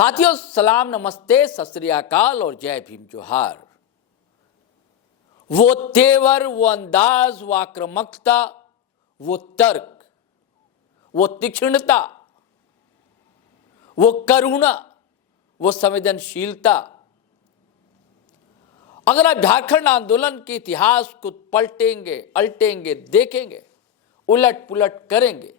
साथियों, सलाम, नमस्ते, सत श्री अकाल और जय भीम जोहार। वो तेवर, वो अंदाज, वो आक्रामकता, वो तर्क, वो तीक्ष्णता, वो करुणा, वो संवेदनशीलता, अगर आप झारखंड आंदोलन के इतिहास को पलटेंगे, अल्टेंगे, देखेंगे, उलट पुलट करेंगे,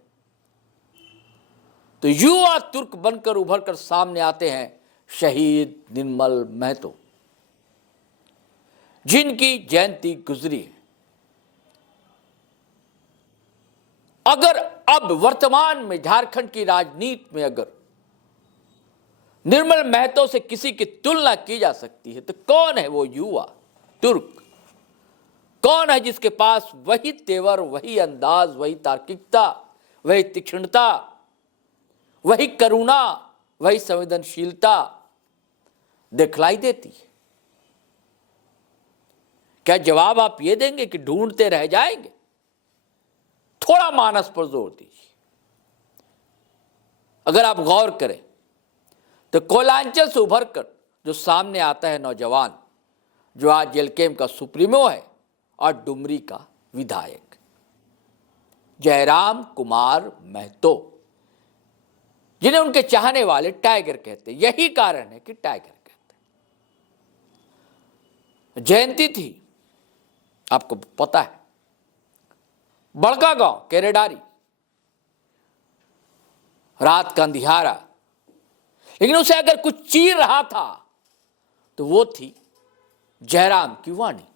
तो युवा तुर्क बनकर उभर कर सामने आते हैं शहीद निर्मल महतो, जिनकी जयंती गुजरी है। अगर अब वर्तमान में झारखंड की राजनीति में अगर निर्मल महतो से किसी की तुलना की जा सकती है तो कौन है वो युवा तुर्क? कौन है जिसके पास वही तेवर, वही अंदाज, वही तार्किकता, वही तीक्ष्णता, वही करुणा, वही संवेदनशीलता दिखलाई देती है? क्या जवाब आप ये देंगे कि ढूंढते रह जाएंगे? थोड़ा मानस पर जोर दीजिए। अगर आप गौर करें तो कोयलांचल से उभर कर जो सामने आता है नौजवान, जो आज जेलकेम का सुप्रीमो है और डुमरी का विधायक, जयराम कुमार महतो, जिन्हें उनके चाहने वाले टाइगर कहते हैं। यही कारण है कि टाइगर कहते हैं। जयंती थी, आपको पता है, बड़का गांव केरेडारी, रात का अंधियारा, लेकिन उसे अगर कुछ चीर रहा था तो वो थी जयराम की वाणी।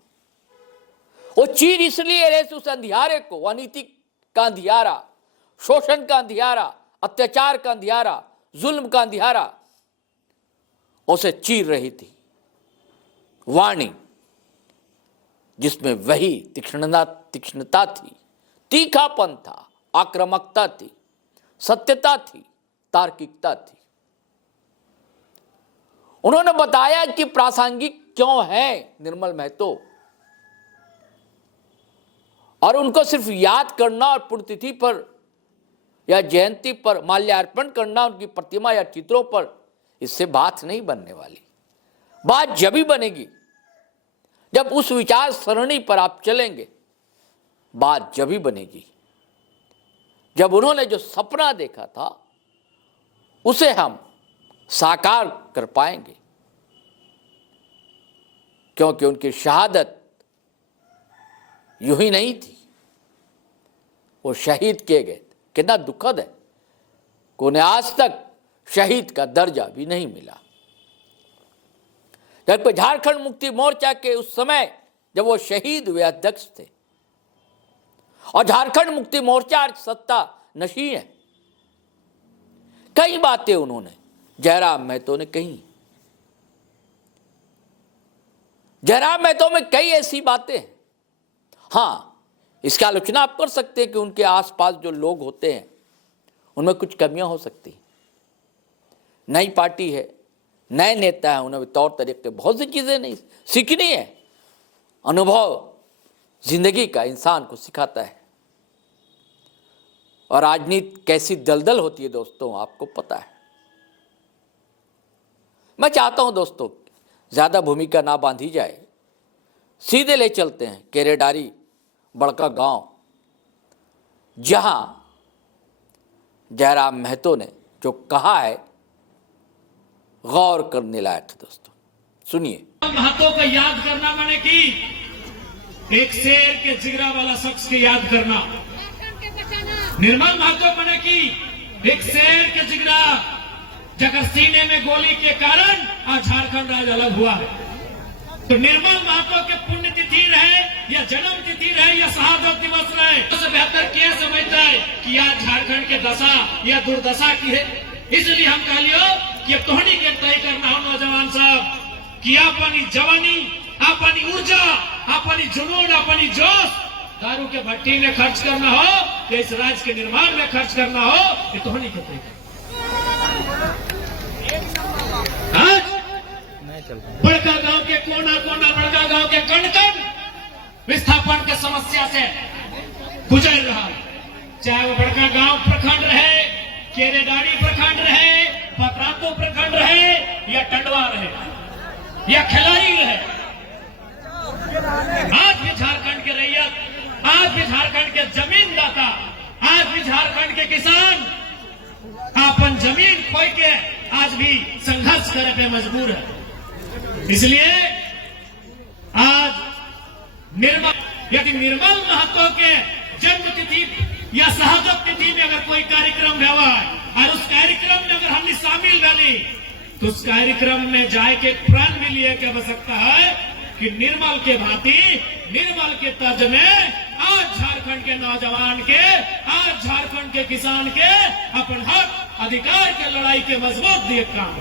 वो चीर इसलिए रहे उस अंधियारे को, अनीति का अंधियारा, शोषण का अंधियारा, अत्याचार का अंधियारा, जुल्म का अंधियारा उसे चीर रही थी वाणी, जिसमें वही तीक्ष्णता थी, तीखापन था, आक्रामकता थी, सत्यता थी, तार्किकता थी। उन्होंने बताया कि प्रासंगिक क्यों है निर्मल महतो, और उनको सिर्फ याद करना और पुण्यतिथि पर या जयंती पर माल्यार्पण करना, उनकी प्रतिमा या चित्रों पर, इससे बात नहीं बनने वाली। बात जब भी बनेगी जब उस विचार सरणी पर आप चलेंगे। बात जब भी बनेगी जब उन्होंने जो सपना देखा था उसे हम साकार कर पाएंगे, क्योंकि उनकी शहादत यूं ही नहीं थी, वो शहीद किए गए। कितना दुखद है कि उन्हें आज तक शहीद का दर्जा भी नहीं मिला। जबकि झारखंड मुक्ति मोर्चा के उस समय जब वो शहीद हुए अध्यक्ष थे, और झारखंड मुक्ति मोर्चा आज सत्ता नशीं है। कई बातें उन्होंने, जयराम महतो ने कही। जयराम महतो में कई ऐसी बातें हैं। हाँ, इसकी आलोचना आप कर सकते हैं कि उनके आसपास जो लोग होते हैं उनमें कुछ कमियां हो सकती हैं। नई पार्टी है, नए नेता हैं, उन्हें तौर तरीके, बहुत सी चीजें नहीं सीखनी है। अनुभव जिंदगी का इंसान को सिखाता है। और राजनीति कैसी दलदल होती है दोस्तों, आपको पता है। मैं चाहता हूं दोस्तों ज्यादा भूमिका ना बांधी जाए, सीधे ले चलते हैं केरेडारी बड़का गांव, जहां जयराम महतो ने जो कहा है गौर करने लायक है। दोस्तों सुनिए। महतो को याद करना माने कि एक शेर के जिगरा वाला शख्स की याद करना। निर्मल महतो माने कि एक शेर के जिगरा, जगह सीने में गोली के कारण आज झारखंड राज्य अलग हुआ है। तो निर्मल महतो के पुण्यतिथि रहे या जन्म तिथि रहे या शहादत दिवस रहे, उससे बेहतर क्या समझता है कि आज झारखंड के दशा या दुर्दशा की है। इसलिए हम कह लियो कि तोहनी के तय करना हो नौजवान साहब कि अपनी जवानी, अपनी ऊर्जा, अपनी जुनून, अपनी जोश दारू के भट्टी में खर्च करना हो या इस राज्य के निर्माण में खर्च करना हो, ये तोहनी के तय। बड़का गांव के कोना कोना, बड़का गांव के कण कण विस्थापन के समस्या से गुजर रहा, चाहे वो बड़का गांव प्रखंड रहे, केरेडारी प्रखंड रहे, पतरातू प्रखंड रहे, या टंडवा रहे या खिलाड़ी रहे, आज भी झारखंड के रैयत, आज भी झारखंड के जमीनदाता, आज भी झारखंड के किसान अपन जमीन खोई के आज भी संघर्ष करे पे मजबूर है। इसलिए आज यदि निर्मल महतो के जन्म तिथि या शहादत तिथि में अगर कोई कार्यक्रम हुआ और उस कार्यक्रम में अगर हम शामिल रही तो उस कार्यक्रम में जाए के प्रण भी लिए की आवश्यकता है कि निर्मल के भांति, निर्मल के तर्ज में आज झारखंड के नौजवान के, आज झारखंड के किसान के अपन हक अधिकार के लड़ाई के मजबूत दिए काम।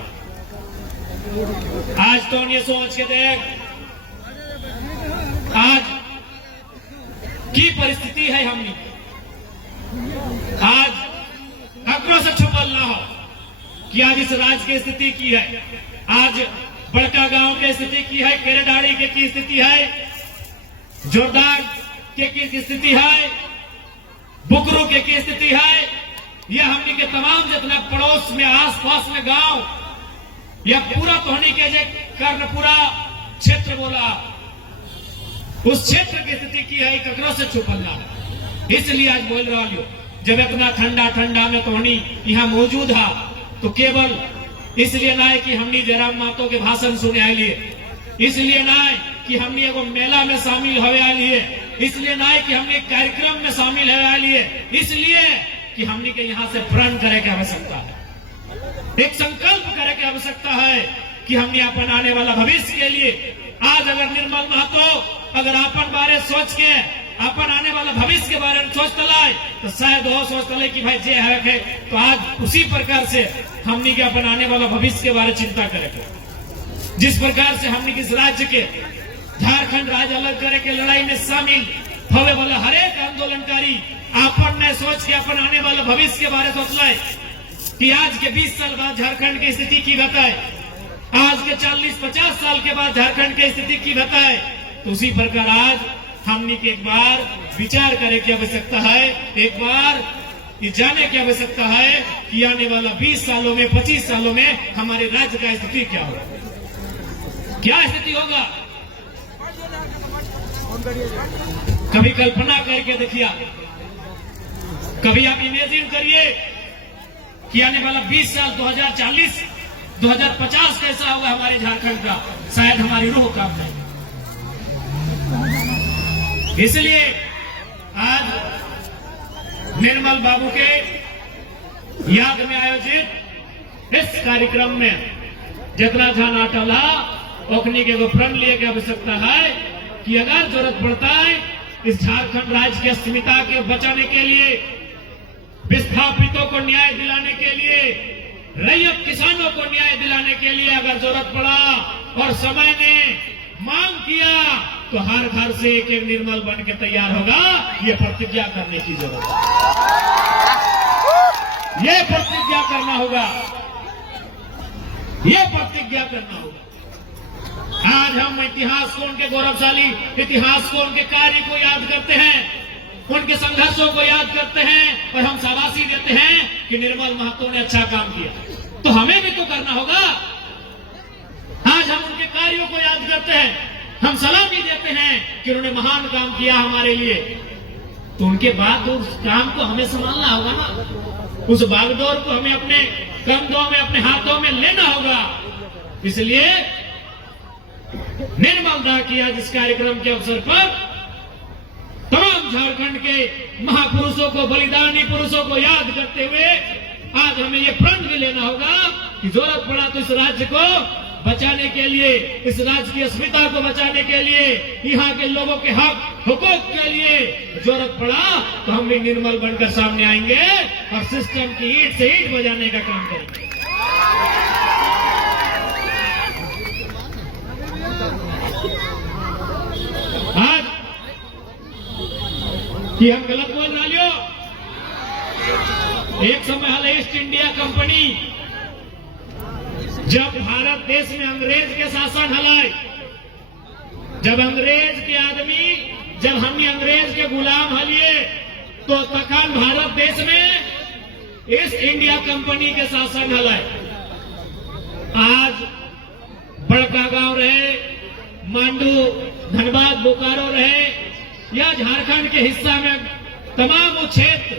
आज तो ये सोच के देख आज की परिस्थिति है, हमने आज खबरों से छुपल ना हो कि आज इस राज्य की स्थिति की है, आज बड़का गांव की स्थिति की है, केरेडाड़ी के की स्थिति है, जोरदार के की स्थिति है, बुकरू के की स्थिति है, यह हमने के तमाम जितना पड़ोस में आसपास में गांव या पूरा तोहनी के जे कर्णपुरा क्षेत्र बोला उस क्षेत्र की स्थिति की है, ककरों से छुपलना। इसलिए आज बोल रहा हूं, जब इतना ठंडा ठंडा में तोहनी यहाँ मौजूद है तो केवल इसलिए ना है कि हमने जयराम महतो के भाषण सुने आए लिए, इसलिए ना है कि हमने एगो मेला में शामिल हुए आए लिए, इसलिए ना है कि हमने कार्यक्रम में शामिल हुए आए लिए, इसलिए कि हमने के यहाँ से प्रण करे की आवश्यकता है, एक संकल्प करे की आवश्यकता है कि हमने अपन आने वाला भविष्य के लिए आज अगर निर्मल महतो अगर अपन बारे सोच के अपन आने वाला भविष्य के बारे में सोच तलाए तो शायद वो सोच तले कि भाई जे है तो आज उसी प्रकार से हमने के अपन आने वाला भविष्य के बारे में चिंता करेंगे। जिस प्रकार से हमने किस राज्य के झारखंड राज्य अलग करे के लड़ाई में शामिल होने वाला हर एक आंदोलनकारी अपन ने सोच के अपन आने वाला भविष्य के बारे में सोच लाए कि आज के 20 साल बाद झारखंड की स्थिति की बताए, आज के 40-50 साल के बाद झारखंड की स्थिति की बताए, तो उसी प्रकार आज हमने के एक बार विचार करने की आवश्यकता है, एक बार ये जाने की आवश्यकता है कि आने वाला 20 सालों में 25 सालों में हमारे राज्य का स्थिति क्या होगा, क्या स्थिति होगा। कभी कल्पना करके देखिए, कभी आप इमेजिन करिए कि आने वाला 20 साल 2040 2050 कैसा होगा हमारे झारखंड का, शायद हमारी रूह काम नहीं। इसलिए आज निर्मल बाबू के याद में आयोजित इस कार्यक्रम में जितना जाना टला ओखनी के प्रण लिए की आवश्यकता है कि अगर जरूरत पड़ता है इस झारखंड राज्य की अस्मिता के बचाने के लिए, विस्थापितों को न्याय दिलाने के लिए, रैयत किसानों को न्याय दिलाने के लिए अगर जरूरत पड़ा और समय ने मांग किया तो हर घर से एक एक निर्मल बन के तैयार होगा। ये प्रतिज्ञा करने की जरूरत है, ये प्रतिज्ञा करना होगा, ये प्रतिज्ञा करना होगा। आज हम इतिहास को, उनके गौरवशाली इतिहास को, उनके कार्य को याद करते हैं, उनके संघर्षों को याद करते हैं और हम शाबाशी देते हैं कि निर्मल महतो ने अच्छा काम किया, तो हमें भी तो करना होगा। आज हम उनके कार्यों को याद करते हैं, हम सलामी देते हैं कि उन्होंने महान काम किया हमारे लिए, तो उनके बाद उस काम को हमें संभालना होगा ना, उस बागडोर को हमें अपने कंधों में, अपने हाथों में लेना होगा। इसलिए निर्मल दा किया जिस कार्यक्रम के अवसर पर तमाम झारखंड के महापुरुषों को, बलिदानी पुरुषों को याद करते हुए आज हमें ये प्रण भी लेना होगा कि जरूरत पड़ा तो इस राज्य को बचाने के लिए, इस राज्य की अस्मिता को बचाने के लिए, यहाँ के लोगों के हक हुकूक के लिए जरूरत पड़ा तो हम भी निर्मल बनकर सामने आएंगे और सिस्टम की ईंट से ईंट बजाने का काम करेंगे। आज कि हम गलत बोल रहा लियो, एक समय हाल ईस्ट इंडिया कंपनी जब भारत देश में अंग्रेज के शासन हलाए, जब अंग्रेज के आदमी, जब हमने अंग्रेज के गुलाम हलिए तो तखन भारत देश में ईस्ट इंडिया कंपनी के शासन हलाए। आज बड़कागांव रहे, मांडू, धनबाद, बोकारो रहे या झारखंड के हिस्सा में तमाम वो क्षेत्र,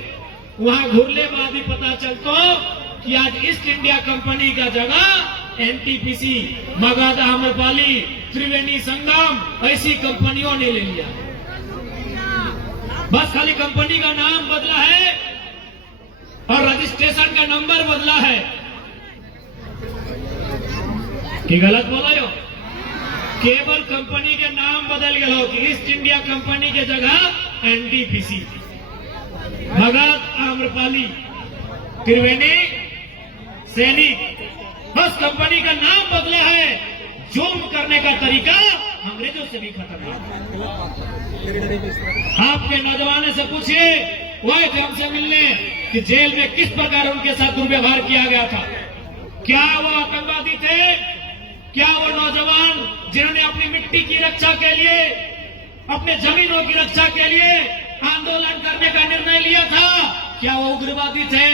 वहां घुरले बाद ही पता चलतो कि आज ईस्ट इंडिया कंपनी का जगह एनटीपीसी, मगध, आम्रपाली, त्रिवेणी संगम ऐसी कंपनियों ने ले लिया। बस खाली कंपनी का नाम बदला है और रजिस्ट्रेशन का नंबर बदला है। कि गलत बोला यो? केवल कंपनी के नाम बदल गया हो कि ईस्ट इंडिया कंपनी के जगह एनटीपीसी, मगध, आम्रपाली, त्रिवेणी, सैनिक, बस कंपनी का नाम बदला है। जुल्म करने का तरीका अंग्रेजों से भी खतरनाक है। आपके नौजवानों से पूछिए, वह हमसे मिलने कि जेल में किस प्रकार उनके साथ दुर्व्यवहार किया गया था। क्या वो आतंकवादी थे? क्या वो नौजवान जिन्होंने अपनी मिट्टी की रक्षा के लिए, अपने जमीनों की रक्षा के लिए आंदोलन करने का निर्णय लिया था, क्या वो उग्रवादी थे?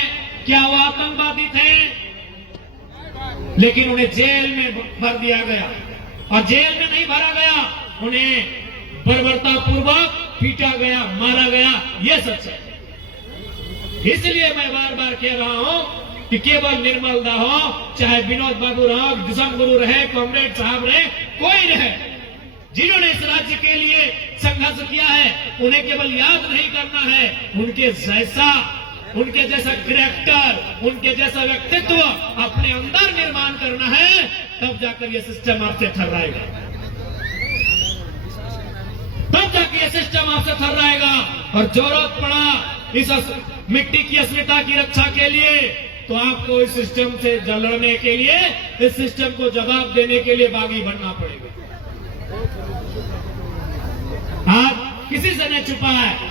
क्या वो आतंकवादी थे? लेकिन उन्हें जेल में भर दिया गया और जेल में नहीं भरा गया, उन्हें बर्बरतापूर्वक पीटा गया, मारा गया। यह सच है। इसलिए मैं बार बार कह रहा हूं कि केवल निर्मल दा हो, चाहे विनोद बाबू रहो, दिशम गुरु रहे, कॉमरेड साहब रहे, कोई रहे, जिन्होंने इस राज्य के लिए संघर्ष किया है, उन्हें केवल याद नहीं करना है, उनके जैसा कैरेक्टर, उनके जैसा व्यक्तित्व अपने अंदर निर्माण करना है, तब जाकर यह सिस्टम आपसे थर्राएगा, तब जाकर यह सिस्टम आपसे थर्राएगा। और जरूरत पड़ा इस मिट्टी की अस्मिता की रक्षा के लिए, तो आपको इस सिस्टम से लड़ने के लिए, इस सिस्टम को जवाब देने के लिए बागी बनना पड़ेगा। आप किसी से नहीं छुपा है।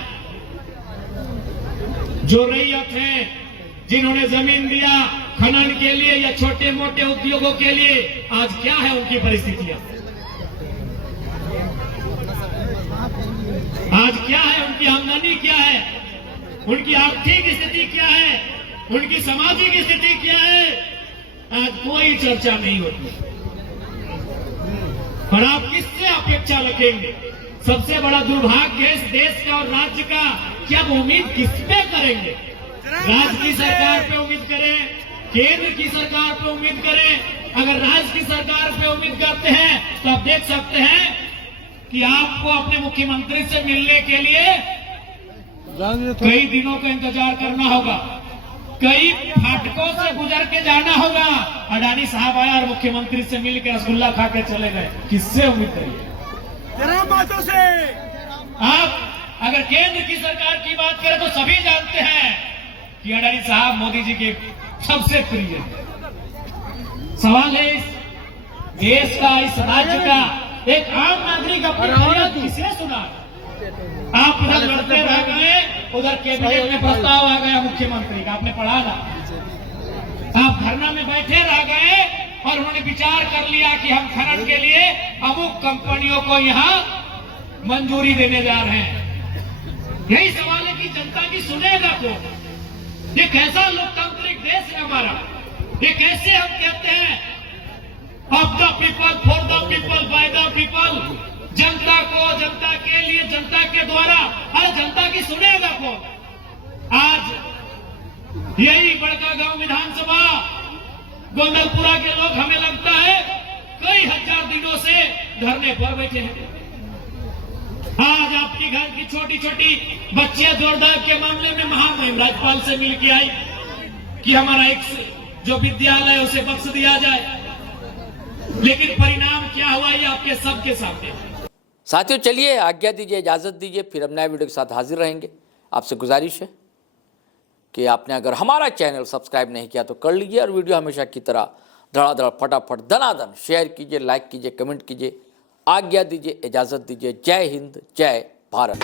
जो रैयत है, जिन्होंने जमीन दिया खनन के लिए या छोटे मोटे उद्योगों के लिए, आज क्या है उनकी परिस्थितियां? आज क्या है उनकी आमदनी, क्या है उनकी आर्थिक स्थिति, क्या है उनकी सामाजिक स्थिति, क्या है? आज कोई चर्चा नहीं होती। और आप किससे अपेक्षा रखेंगे? सबसे बड़ा दुर्भाग्य है इस देश का और राज्य का कि आप उम्मीद किस पे करेंगे? राज्य की सरकार पे उम्मीद करें, केंद्र की सरकार पे उम्मीद करें। अगर राज्य की सरकार पे उम्मीद करते हैं तो आप देख सकते हैं कि आपको अपने मुख्यमंत्री से मिलने के लिए कई दिनों का इंतजार करना होगा, कई फाटकों से गुजर के जाना होगा। अडानी साहब आया और मुख्यमंत्री से मिलकर रसगुल्ला खा के चले गए। किससे उम्मीद करिए? बातों से। आप अगर केंद्र की सरकार की बात करें तो सभी जानते हैं कि अडानी साहब मोदी जी के सबसे प्रिय। सवाल है इस देश का, इस राज्य का एक आम नागरिक अपनी फरियाद किसे सुना? आप उधर लड़ते रह गए, उधर कैबिनेट में प्रस्ताव आ गया मुख्यमंत्री का, आपने पढ़ा ना? आप धरना में बैठे रह गए और उन्होंने विचार कर लिया कि हम खनन के लिए अमुक कंपनियों को यहाँ मंजूरी देने जा रहे हैं। यही सवाल है कि जनता की सुनेगा कौन? ये कैसा लोकतांत्रिक देश है हमारा? ये कैसे हम कहते हैं of the people, for the people, by the people, जनता को, जनता के लिए, जनता के द्वारा। अरे जनता की सुनेगा कौन? आज यही बड़कागांव विधानसभा, गोंदलपुरा के लोग, हमें लगता है कई हजार दिनों से धरने पर बैठे हैं। आज आपकी घर की छोटी छोटी बच्चियां जोरदार के मामले में महामहिम राज्यपाल से मिलकर आई कि हमारा एक जो विद्यालय है उसे बख्श दिया जाए, लेकिन परिणाम क्या हुआ ये आपके सबके सामने। साथियों चलिए आज्ञा दीजिए, इजाज़त दीजिए, फिर हम नए वीडियो के साथ हाजिर रहेंगे। आपसे गुजारिश है कि आपने अगर हमारा चैनल सब्सक्राइब नहीं किया तो कर लीजिए और वीडियो हमेशा की तरह धड़ाधड़ फटाफट दनादन शेयर कीजिए, लाइक कीजिए, कमेंट कीजिए। आज्ञा दीजिए, इजाज़त दीजिए। जय हिंद, जय भारत।